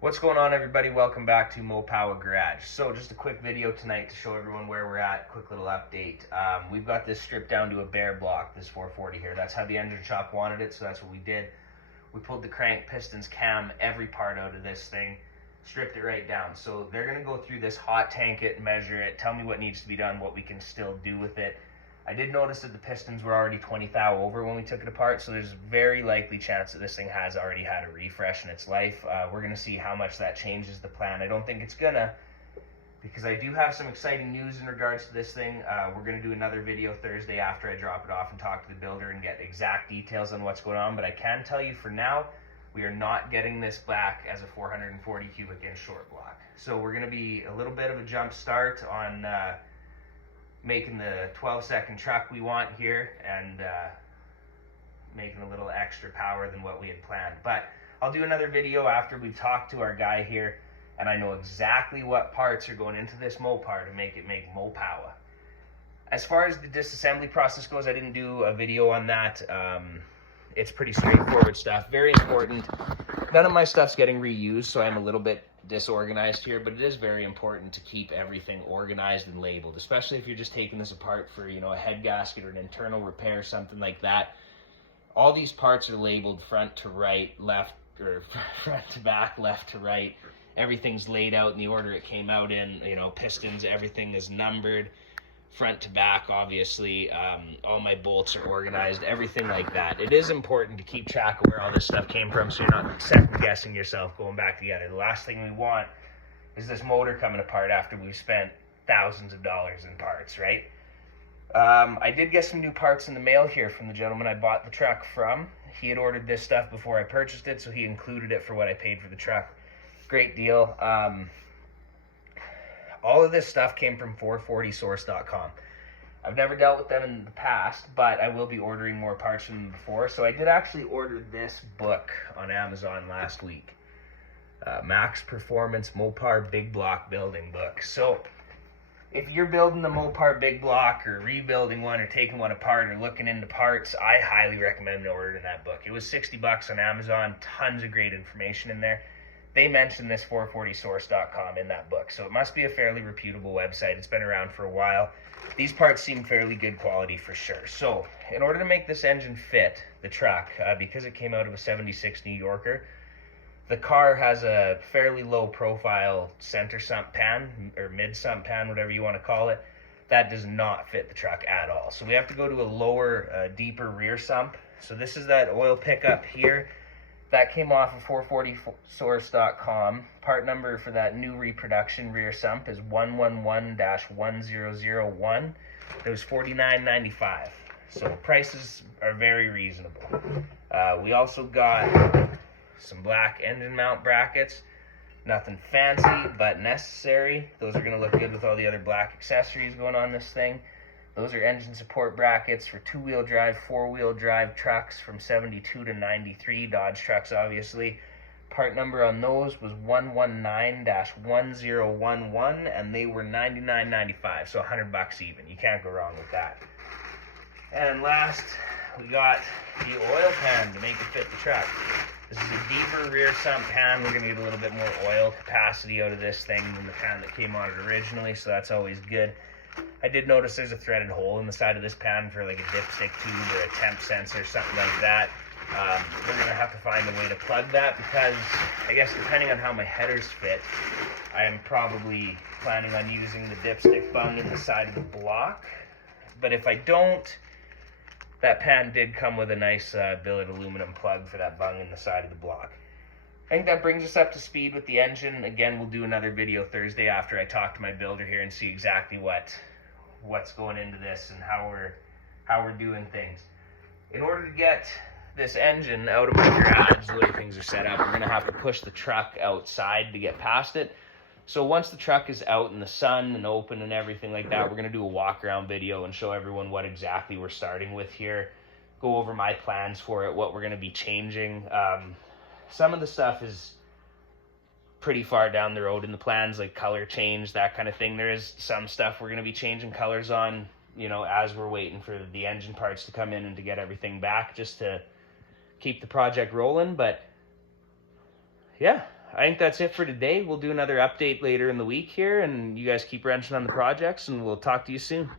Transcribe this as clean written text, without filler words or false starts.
What's going on, everybody? Welcome back to Mopowa Garage. So just a quick video tonight to show everyone where we're at. Quick little update. We've got this stripped down to a bare block, this 440 here. That's how the engine shop wanted it, so that's what we did. We pulled the crank, pistons, cam, every part out of this thing, stripped it right down. So they're going to go through this, hot tank it, measure it, tell me what needs to be done, what we can still do with it. I did notice that the pistons were already 20 thou over when we took it apart, so there's a very likely chance that this thing has already had a refresh in its life. We're going to see how much that changes the plan. I don't think it's gonna, because I do have some exciting news in regards to this thing. We're going to do another video Thursday after I drop it off and talk to the builder and get exact details on what's going on, but I can tell you for now, we are not getting this back as a 440 cubic inch short block. So we're going to be a little bit of a jump start on making the 12-second truck we want here and making a little extra power than what we had planned. But I'll do another video after we've talked to our guy here and I know exactly what parts are going into this Mopar to make it make Mopowa. As far as the disassembly process goes, I didn't do a video on that. It's pretty straightforward stuff, very important. None of my stuff's getting reused, so I'm a little bit disorganized here, but it is very important to keep everything organized and labeled, especially if you're just taking this apart for, you know, a head gasket or an internal repair, something like that. All these parts are labeled front to right, left, or front to back, left to right. Everything's laid out in the order it came out in, you know, pistons, everything is numbered. Front to back, obviously, all my bolts are organized, everything like that. It is important to keep track of where all this stuff came from so you're not second guessing yourself going back together. The last thing we want is this motor coming apart after we've spent thousands of dollars in parts, right? I did get some new parts in the mail here from the gentleman I bought the truck from. He had ordered this stuff before I purchased it, so he included it for what I paid for the truck. Great deal. All of this stuff came from 440source.com. I've never dealt with them in the past, but I will be ordering more parts from them before. So I did actually order this book on Amazon last week. Max Performance Mopar Big Block Building Book. So if you're building the Mopar Big Block or rebuilding one or taking one apart or looking into parts, I highly recommend ordering that book. It was $60 on Amazon, tons of great information in there. They mentioned this 440source.com in that book, so it must be a fairly reputable website. It's been around for a while. These parts seem fairly good quality for sure. So in order to make this engine fit the truck, because it came out of a 76 New Yorker, the car has a fairly low profile center sump pan, or mid sump pan, whatever you want to call it. That does not fit the truck at all. So we have to go to a lower, deeper rear sump. So this is that oil pickup here. That came off of 440source.com. Part number for that new reproduction rear sump is 111-1001. It was $49.95. So prices are very reasonable. We also got some black engine mount brackets. Nothing fancy, but necessary. Those are going to look good with all the other black accessories going on this thing. Those are engine support brackets for two-wheel drive, four-wheel drive trucks from 72 to 93, Dodge trucks obviously. Part number on those was 119-1011, and they were $99.95, so $100 even. You can't go wrong with that. And last, we got the oil pan to make it fit the truck. This is a deeper rear sump pan. We're going to get a little bit more oil capacity out of this thing than the pan that came on it originally, so that's always good. I did notice there's a threaded hole in the side of this pan for like a dipstick tube or a temp sensor, something like that. We're going to have to find a way to plug that because I guess depending on how my headers fit, I am probably planning on using the dipstick bung in the side of the block. But if I don't, that pan did come with a nice billet aluminum plug for that bung in the side of the block. I think that brings us up to speed with the engine. Again, we'll do another video Thursday after I talk to my builder here and see exactly what's going into this and how we're doing things. In order to get this engine out of my garage, the way things are set up, we're going to have to push the truck outside to get past it. So once the truck is out in the sun and open and everything like that, we're going to do a walk around video and show everyone what exactly we're starting with here. Go over my plans for it, what we're going to be changing. Some of the stuff is pretty far down the road in the plans, like color change, that kind of thing. There is some stuff we're going to be changing colors on, you know, as we're waiting for the engine parts to come in and to get everything back just to keep the project rolling. But yeah, I think that's it for today. We'll do another update later in the week here, and you guys keep wrenching on the projects, and we'll talk to you soon.